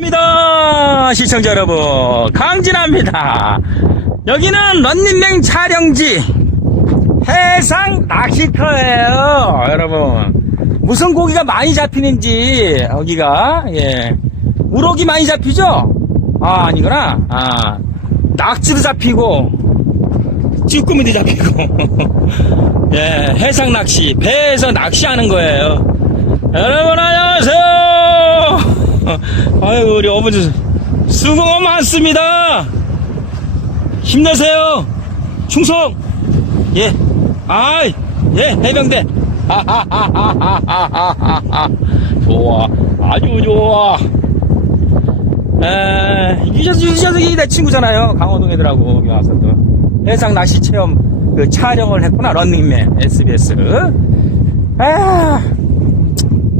입니다 시청자 여러분. 강진합니다. 여기는 런닝맨 촬영지. 해상 낚시터예요 여러분. 무슨 고기가 많이 잡히는지 여기가 예. 우럭이 많이 잡히죠? 아 아니구나. 아 낙지도 잡히고 쭈꾸미도 잡히고. 예 해상 낚시 배에서 낚시하는 거예요. 여러분 안녕하세요 아유 우리 어머니 수고 많습니다. 힘내세요. 충성. 예. 아이 예 해병대. 좋아. 아주 좋아. 에 유재석 유재석이 내 친구잖아요. 강호동 애들하고 여기 와서 또 해상 낚시 체험 그 촬영을 했구나 런닝맨 SBS 아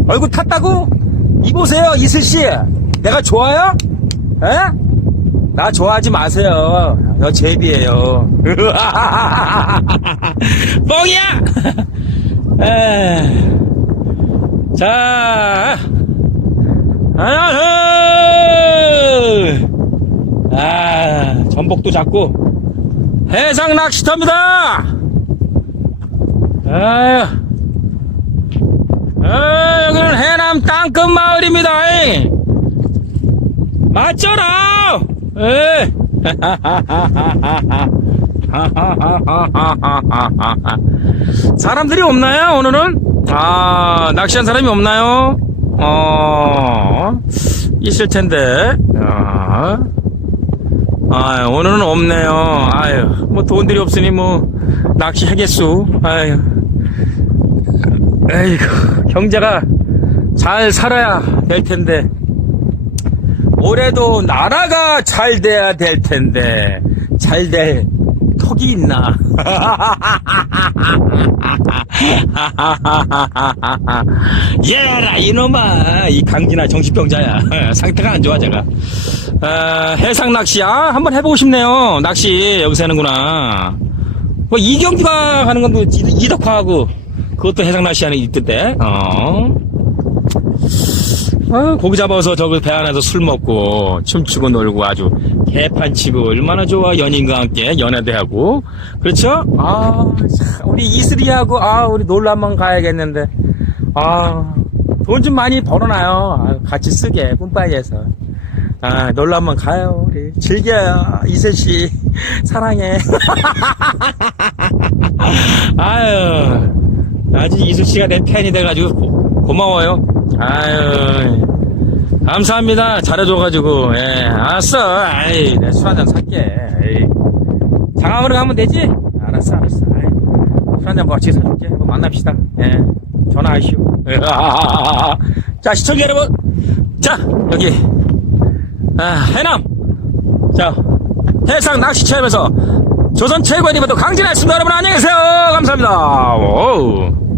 얼굴 탔다고? 이보세요, 이슬씨. 내가 좋아요? 에? 나 좋아하지 마세요. 너 제비예요. 뻥이야! 에. 자, 아, 전복도 잡고, 해상 낚시터입니다! 아, 여기는 해남 땅끝 마을입니다. 이. 맞잖아. 에. 사람들이 없나요? 오늘은 아 낚시한 사람이 없나요? 어 있을 텐데. 아, 아 오늘은 없네요. 아유 뭐 돈들이 없으니 뭐 낚시 하겠수. 아유. 에이구, 경제가 잘 살아야 될 텐데, 올해도 나라가 잘 돼야 될 텐데, 잘 될 턱이 있나? 얘라, 이놈아. 이 강진아 정신병자야. 상태가 안 좋아, 제가. 아, 해상 낚시, 아, 한번 해보고 싶네요. 낚시, 여기서 하는구나. 뭐, 이경규가 하는 건도 이덕화하고, 그것도 해상 낚시 하는 있던데, 어. 아, 고기 잡아서 저기 배 안에서 술 먹고, 춤추고 놀고 아주 개판 치고, 얼마나 좋아, 연인과 함께 연애도 하고. 그렇죠? 아, 참, 우리 이슬이하고, 아, 우리 놀러 한번 가야겠는데. 아, 돈 좀 많이 벌어놔요. 아, 같이 쓰게, 뿜빠이에서. 아, 놀러 한번 가요, 우리. 즐겨요, 이슬씨. 사랑해. 아유. 아주 이수 씨가 내 팬이 돼가지고 고, 마워요 아유 감사합니다. 잘해줘가지고 예 알았어. 아이 내 술 한잔 살게. 에이. 장항으로 가면 되지? 알았어 알았어. 술 한잔 뭐 같이 사줄게. 한번 만납시다. 예 전화하시오. 자 시청자 여러분, 자 여기 아, 해남 자 해상 낚시 체험에서 조선 최고의 리버도 강진했습니다. 여러분 안녕히 계세요. 감사합니다. 오우.